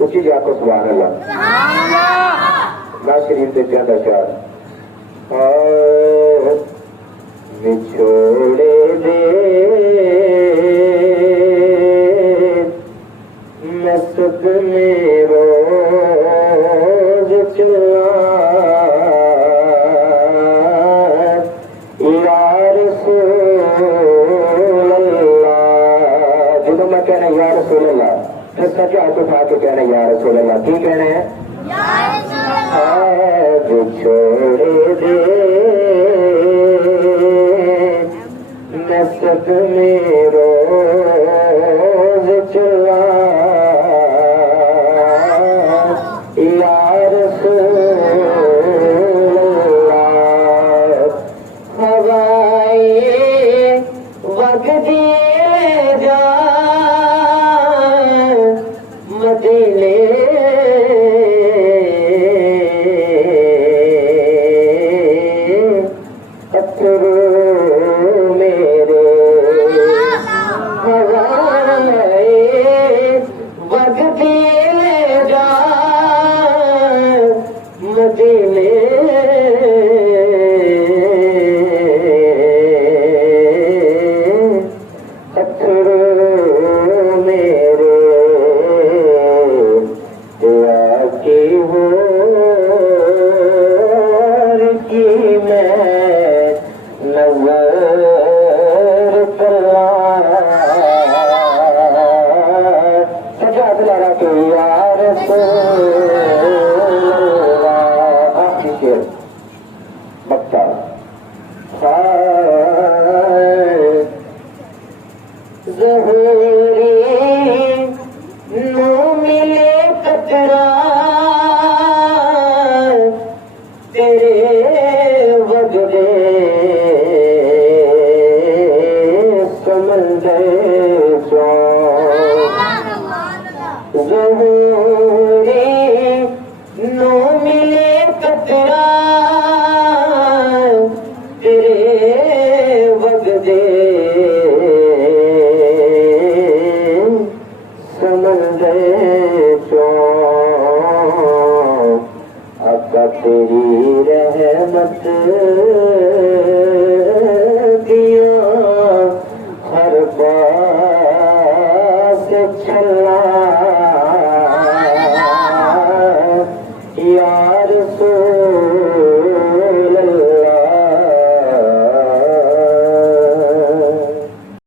اسی جا کو سبحان اللہ لا شریف دے چند اشعار نچوڑے دے میں صدمے روز چلا یا رسول اللہ جدو میں کہنا یا رسول اللہ پھر سچ ہاتھ اٹھا کے کہنا یا رسول اللہ کی کہنا ہے چھوڑے دے میں صدمے روز چلا یا رسول اللہ ہوائیں وقت دیے جا مدینے تیری رحمت دیا ہر پاس چلا